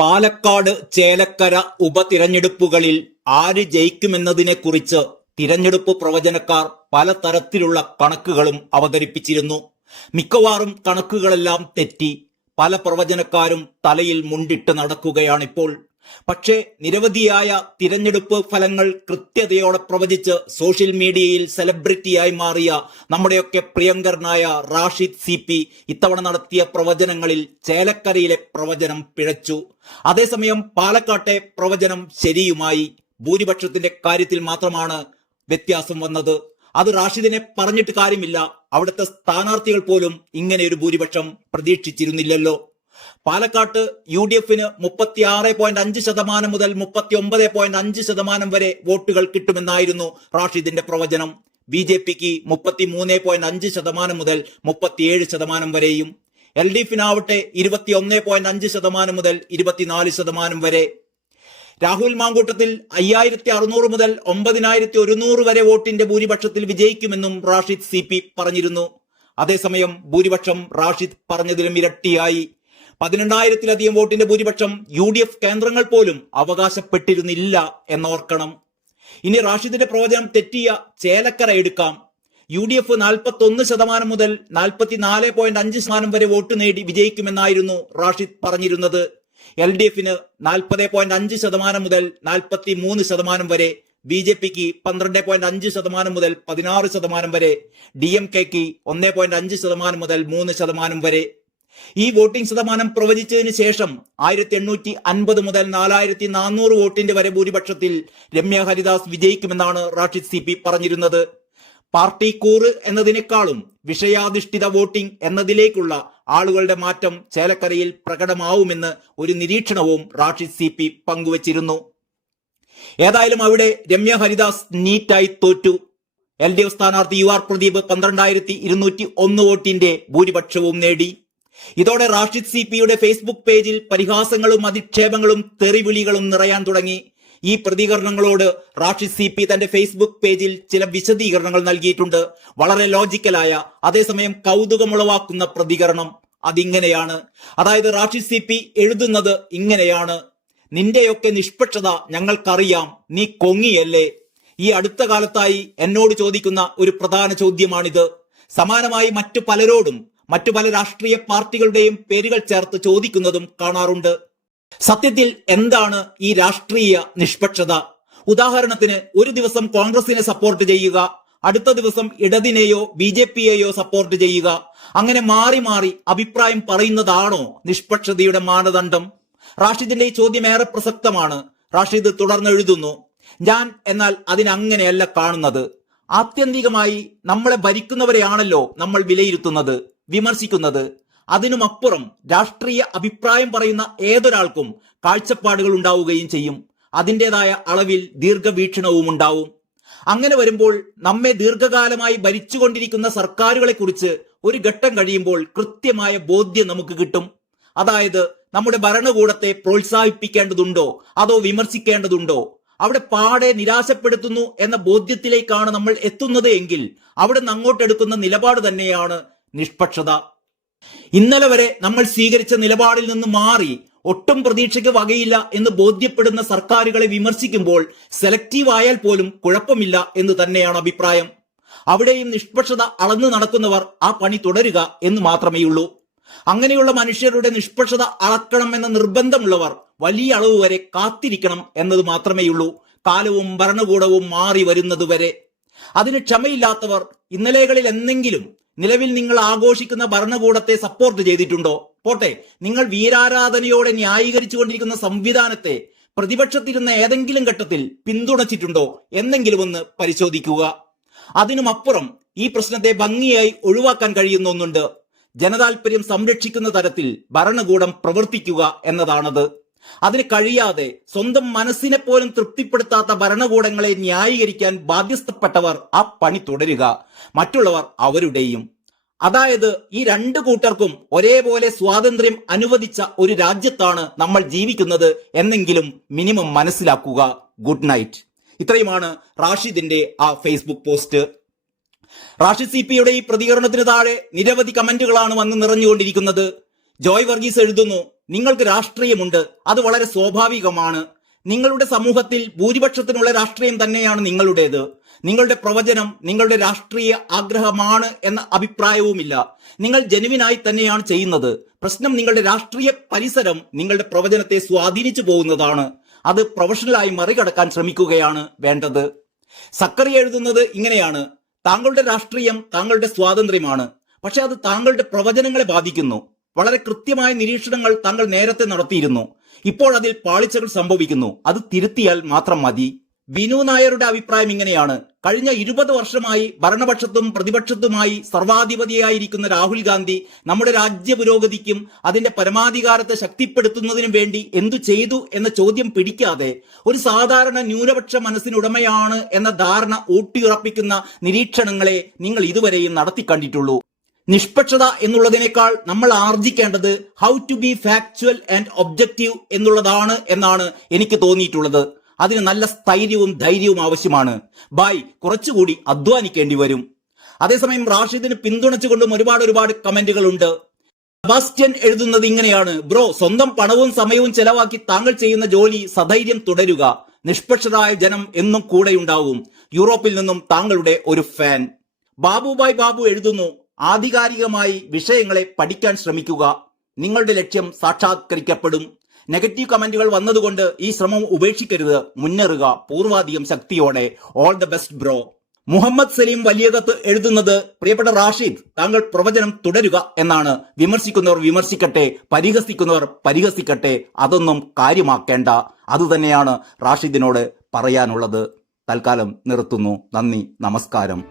പാലക്കാട് ചേലക്കര ഉപതിരഞ്ഞെടുപ്പുകളിൽ ആര് ജയിക്കുമെന്നതിനെക്കുറിച്ച് തിരഞ്ഞെടുപ്പ് പ്രവചനക്കാർ പലതരത്തിലുള്ള കണക്കുകളും അവതരിപ്പിച്ചിരുന്നു. മിക്കവാറും കണക്കുകളെല്ലാം തെറ്റി പല പ്രവചനക്കാരും തലയിൽ മുണ്ടിട്ട് നടക്കുകയാണിപ്പോൾ. പക്ഷേ നിരവധിയായ തിരഞ്ഞെടുപ്പ് ഫലങ്ങൾ കൃത്യതയോടെ പ്രവചിച്ച് സോഷ്യൽ മീഡിയയിൽ സെലിബ്രിറ്റിയായി മാറിയ നമ്മുടെയൊക്കെ പ്രിയങ്കരനായ റാഷിദ് CP ഇത്തവണ നടത്തിയ പ്രവചനങ്ങളിൽ ചേലക്കരയിലെ പ്രവചനം പിഴച്ചു. അതേസമയം പാലക്കാട്ടെ പ്രവചനം ശരിയുമായി. ഭൂരിപക്ഷത്തിന്റെ കാര്യത്തിൽ മാത്രമാണ് വ്യത്യാസം വന്നത്. അത് റാഷിദിനെ പറഞ്ഞിട്ട് കാര്യമില്ല. അവിടുത്തെ സ്ഥാനാർത്ഥികൾ പോലും ഇങ്ങനെ ഒരു ഭൂരിപക്ഷം പ്രതീക്ഷിച്ചിരുന്നില്ലല്ലോ. പാലക്കാട്ട് UDFന് 36.5% മുതൽ 39.5% വരെ വോട്ടുകൾ കിട്ടുമെന്നായിരുന്നു റാഷിദിന്റെ പ്രവചനം. BJPക്ക് 33.5% മുതൽ 37% വരെയും, LDFനാവട്ടെ 21.5% മുതൽ 24% വരെ. രാഹുൽ മാങ്കൂട്ടത്തിൽ 5600 മുതൽ 9100 വരെ വോട്ടിന്റെ ഭൂരിപക്ഷത്തിൽ വിജയിക്കുമെന്നും റാഷിദ് CP പറഞ്ഞിരുന്നു. അതേസമയം ഭൂരിപക്ഷം റാഷിദ് പറഞ്ഞതിലും ഇരട്ടിയായി. 12,000-ലധികം വോട്ടിന്റെ ഭൂരിപക്ഷം UDF കേന്ദ്രങ്ങൾ പോലും അവകാശപ്പെട്ടിരുന്നില്ല എന്നോർക്കണം. ഇനി റാഷിദിന്റെ പ്രവചനം തെറ്റിയ ചേലക്കര എടുക്കാം. UDF 41% മുതൽ 44.5% വരെ വോട്ട് നേടി വിജയിക്കുമെന്നായിരുന്നു റാഷിദ് പറഞ്ഞിരുന്നത്. LDFന് 40.5% മുതൽ 43% വരെ, BJPക്ക് 12.5% മുതൽ 16% വരെ, DMKക്ക് 1.5% മുതൽ 3% വരെ. ഈ വോട്ടിംഗ് ശതമാനം പ്രവചിച്ചതിന് ശേഷം 1850 മുതൽ 4400 വോട്ടിന്റെ വരെ ഭൂരിപക്ഷത്തിൽ രമ്യ ഹരിദാസ് വിജയിക്കുമെന്നാണ് റാഷിദ് CP പറഞ്ഞിരുന്നത്. പാർട്ടി കൂറ് എന്നതിനേക്കാളും വിഷയാധിഷ്ഠിത വോട്ടിംഗ് എന്നതിലേക്കുള്ള ആളുകളുടെ മാറ്റം ചേലക്കരയിൽ പ്രകടമാവുമെന്ന് ഒരു നിരീക്ഷണവും റാഷിദ് CP പങ്കുവച്ചിരുന്നു. ഏതായാലും അവിടെ രമ്യ ഹരിദാസ് നീറ്റായി തോറ്റു. LDF സ്ഥാനാർത്ഥി UR പ്രദീപ് 12,201 വോട്ടിന്റെ ഭൂരിപക്ഷവും നേടി. ഇതോടെ റാഷിദ് CPയുടെ ഫേസ്ബുക്ക് പേജിൽ പരിഹാസങ്ങളും അധിക്ഷേപങ്ങളും തെറിവിളികളും നിറയാൻ തുടങ്ങി. ഈ പ്രതികരണങ്ങളോട് റാഷിദ് CP തന്റെ ഫേസ്ബുക്ക് പേജിൽ ചില വിശദീകരണങ്ങൾ നൽകിയിട്ടുണ്ട്. വളരെ ലോജിക്കലായ, അതേസമയം കൗതുകമുളവാക്കുന്ന പ്രതികരണം. അതിങ്ങനെയാണ്. അതായത് റാഷിദ് CP എഴുതുന്നത് ഇങ്ങനെയാണ്: നിന്റെയൊക്കെ നിഷ്പക്ഷത ഞങ്ങൾക്കറിയാം, നീ കൊങ്ങിയല്ലേ. ഈ അടുത്ത കാലത്തായി എന്നോട് ചോദിക്കുന്ന ഒരു പ്രധാന ചോദ്യമാണിത്. സമാനമായി മറ്റു പലരോടും മറ്റു പല രാഷ്ട്രീയ പാർട്ടികളുടെയും പേരുകൾ ചേർത്ത് ചോദിക്കുന്നതും കാണാറുണ്ട്. സത്യത്തിൽ എന്താണ് ഈ രാഷ്ട്രീയ നിഷ്പക്ഷത? ഉദാഹരണത്തിന്, ഒരു ദിവസം കോൺഗ്രസിനെ സപ്പോർട്ട് ചെയ്യുക, അടുത്ത ദിവസം ഇടതിനെയോ BJPയെയോ സപ്പോർട്ട് ചെയ്യുക, അങ്ങനെ മാറി മാറി അഭിപ്രായം പറയുന്നതാണോ നിഷ്പക്ഷതയുടെ മാനദണ്ഡം? റാഷിദിന്റെ ഈ ചോദ്യം ഏറെ പ്രസക്തമാണ്. റാഷിദ് തുടർന്നെഴുതുന്നു: ഞാൻ എന്നാൽ അതിനങ്ങനെയല്ല കാണുന്നത്. ആത്യന്തികമായി നമ്മളെ ഭരിക്കുന്നവരെയാണല്ലോ നമ്മൾ വിലയിരുത്തുന്നത്, വിമർശിക്കുന്നത്. അതിനുമപ്പുറം രാഷ്ട്രീയ അഭിപ്രായം പറയുന്ന ഏതൊരാൾക്കും കാഴ്ചപ്പാടുകൾ ഉണ്ടാവുകയും ചെയ്യും. അതിൻ്റെതായ അളവിൽ ദീർഘവീക്ഷണവും ഉണ്ടാവും. അങ്ങനെ വരുമ്പോൾ നമ്മെ ദീർഘകാലമായി ഭരിച്ചുകൊണ്ടിരിക്കുന്ന സർക്കാരുകളെ കുറിച്ച് ഒരു ഘട്ടം കഴിയുമ്പോൾ കൃത്യമായ ബോധ്യം നമുക്ക് കിട്ടും. അതായത് നമ്മുടെ ഭരണകൂടത്തെ പ്രോത്സാഹിപ്പിക്കേണ്ടതുണ്ടോ അതോ വിമർശിക്കേണ്ടതുണ്ടോ? അവിടെ പാടെ നിരാശപ്പെടുത്തുന്നു എന്ന ബോധ്യത്തിലേക്കാണ് നമ്മൾ എത്തുന്നത് എങ്കിൽ അവിടെ നിന്ന് അങ്ങോട്ടെടുക്കുന്ന നിലപാട് തന്നെയാണ് നിഷ്പക്ഷത. ഇന്നലെ വരെ നമ്മൾ സ്വീകരിച്ച നിലപാടിൽ നിന്ന് മാറി ഒട്ടും പ്രതീക്ഷയ്ക്ക് വകയില്ല എന്ന് ബോധ്യപ്പെടുന്ന സർക്കാരുകളെ വിമർശിക്കുമ്പോൾ സെലക്റ്റീവ് ആയാൽ പോലും കുഴപ്പമില്ല എന്ന് തന്നെയാണ് അഭിപ്രായം. അവിടെയും നിഷ്പക്ഷത അളന്നു നടക്കുന്നവർ ആ പണി തുടരുക എന്ന് മാത്രമേയുള്ളൂ. അങ്ങനെയുള്ള മനുഷ്യരുടെ നിഷ്പക്ഷത അളക്കണം എന്ന നിർബന്ധമുള്ളവർ വലിയ അളവ് വരെ കാത്തിരിക്കണം എന്നത് മാത്രമേയുള്ളൂ, കാലവും ഭരണകൂടവും മാറി വരുന്നതുവരെ. അതിന് ക്ഷമയില്ലാത്തവർ ഇന്നലെകളിൽ എന്നെങ്കിലും നിലവിൽ നിങ്ങൾ ആഘോഷിക്കുന്ന ഭരണകൂടത്തെ സപ്പോർട്ട് ചെയ്തിട്ടുണ്ടോ? പോട്ടെ, നിങ്ങൾ വീരാരാധനയോടെ ന്യായീകരിച്ചു കൊണ്ടിരിക്കുന്ന സംവിധാനത്തെ പ്രതിപക്ഷത്തിരുന്ന ഏതെങ്കിലും ഘട്ടത്തിൽ പിന്തുണച്ചിട്ടുണ്ടോ എന്നെങ്കിലും ഒന്ന് പരിശോധിക്കുക. അതിനുമപ്പുറം ഈ പ്രശ്നത്തെ ഭംഗിയായി ഒഴിവാക്കാൻ കഴിയുന്ന ഒന്നുണ്ട്: ജനതാൽപര്യം സംരക്ഷിക്കുന്ന തരത്തിൽ ഭരണകൂടം പ്രവർത്തിക്കുക എന്നതാണത്. അതിന് കഴിയാതെ സ്വന്തം മനസ്സിനെ പോലും തൃപ്തിപ്പെടുത്താത്ത ഭരണകൂടങ്ങളെ ന്യായീകരിക്കാൻ ബാധ്യസ്ഥപ്പെട്ടവർ ആ പണി തുടരുക, മറ്റുള്ളവർ അവരുടെയും. അതായത് ഈ രണ്ടു കൂട്ടർക്കും ഒരേപോലെ സ്വാതന്ത്ര്യം അനുവദിച്ച ഒരു രാജ്യത്താണ് നമ്മൾ ജീവിക്കുന്നത് എന്നെങ്കിലും മിനിമം മനസ്സിലാക്കുക. Good night. ഇത്രയുമാണ് റാഷിദിന്റെ ആ ഫേസ്ബുക്ക് പോസ്റ്റ്. റാഷിദ് CPയുടെ ഈ പ്രതികരണത്തിന് താഴെ നിരവധി കമന്റുകളാണ് വന്ന് നിറഞ്ഞുകൊണ്ടിരിക്കുന്നത്. ജോയ് വർഗീസ് എഴുതുന്നു: നിങ്ങൾക്ക് രാഷ്ട്രീയമുണ്ട്, അത് വളരെ സ്വാഭാവികമാണ്. നിങ്ങളുടെ സമൂഹത്തിൽ ഭൂരിപക്ഷത്തിനുള്ള രാഷ്ട്രീയം തന്നെയാണ് നിങ്ങളുടേത്. നിങ്ങളുടെ പ്രവചനം നിങ്ങളുടെ രാഷ്ട്രീയ ആഗ്രഹമാണ് എന്ന അഭിപ്രായവുമില്ല. നിങ്ങൾ ജനുവിനായി തന്നെയാണ് ചെയ്യുന്നത്. പ്രശ്നം നിങ്ങളുടെ രാഷ്ട്രീയ പരിസരം നിങ്ങളുടെ പ്രവചനത്തെ സ്വാധീനിച്ചു പോകുന്നതാണ്. അത് പ്രൊഫഷണലായി മറികടക്കാൻ ശ്രമിക്കുകയാണ് വേണ്ടത്. സക്കറിയ എഴുതുന്നത് ഇങ്ങനെയാണ്: താങ്കളുടെ രാഷ്ട്രീയം താങ്കളുടെ സ്വാതന്ത്ര്യമാണ്, പക്ഷെ അത് താങ്കളുടെ പ്രവചനങ്ങളെ ബാധിക്കുന്നു. വളരെ കൃത്യമായ നിരീക്ഷണങ്ങൾ താങ്കൾ നേരത്തെ നടത്തിയിരുന്നു. ഇപ്പോൾ അതിൽ പാളിച്ചകൾ സംഭവിക്കുന്നു. അത് തിരുത്തിയാൽ മാത്രം മതി. ബിനു നായരുടെ അഭിപ്രായം ഇങ്ങനെയാണ്: കഴിഞ്ഞ 20 വർഷമായി ഭരണപക്ഷത്തും പ്രതിപക്ഷത്തുമായി സർവാധിപതിയായിരിക്കുന്ന രാഹുൽ ഗാന്ധി നമ്മുടെ രാജ്യ പുരോഗതിക്കും അതിന്റെ പരമാധികാരത്തെ ശക്തിപ്പെടുത്തുന്നതിനും വേണ്ടി എന്തു ചെയ്തു എന്ന ചോദ്യം പിടിക്കാതെ ഒരു സാധാരണ ന്യൂനപക്ഷ മനസ്സിനുടമയാണ് എന്ന ധാരണ ഊട്ടിയുറപ്പിക്കുന്ന നിരീക്ഷണങ്ങളെ നിങ്ങൾ ഇതുവരെയും നടത്തിക്കണ്ടിട്ടുള്ളൂ. നിഷ്പക്ഷത എന്നുള്ളതിനേക്കാൾ നമ്മൾ ആർജിക്കേണ്ടത് how to be factual and objective എന്നുള്ളതാണ് എന്നാണ് എനിക്ക് തോന്നിയിട്ടുള്ളത്. അതിന് നല്ല സ്ഥൈര്യവും ധൈര്യവും ആവശ്യമാണ്. കുറച്ചുകൂടി അധ്വാനിക്കേണ്ടി വരും. അതേസമയം റാഷിദിന് പിന്തുണച്ചുകൊണ്ടും ഒരുപാട് കമന്റുകൾ ഉണ്ട്. സെബാസ്റ്റ്യൻ എഴുതുന്നത് ഇങ്ങനെയാണ്: ബ്രോ, സ്വന്തം പണവും സമയവും ചെലവാക്കി താങ്കൾ ചെയ്യുന്ന ജോലി സധൈര്യം തുടരുക. നിഷ്പക്ഷരായ ജനം എന്നും കൂടെയുണ്ടാവും. യൂറോപ്പിൽ നിന്നും താങ്കളുടെ ഒരു ഫാൻ. ബാബു എഴുതുന്നു: ആധികാരികമായി വിഷയങ്ങളെ പഠിക്കാൻ ശ്രമിക്കുക. നിങ്ങളുടെ ലക്ഷ്യം സാക്ഷാത്കരിക്കപ്പെടും. നെഗറ്റീവ് കമന്റുകൾ വന്നതുകൊണ്ട് ഈ ശ്രമം ഉപേക്ഷിക്കരുത്. മുന്നേറുക പൂർവാധികം ശക്തിയോടെ. All the best bro. Muhammad Salim Valiyakath എഴുതുന്നത്: പ്രിയപ്പെട്ട റാഷിദ്, താങ്കൾ പ്രവചനം തുടരുക എന്നാണ്. വിമർശിക്കുന്നവർ വിമർശിക്കട്ടെ, പരിഹസിക്കുന്നവർ പരിഹസിക്കട്ടെ, അതൊന്നും കാര്യമാക്കേണ്ട. അതുതന്നെയാണ് റാഷിദിനോട് പറയാനുള്ളത്. തൽക്കാലം നിർത്തുന്നു. നന്ദി, നമസ്കാരം.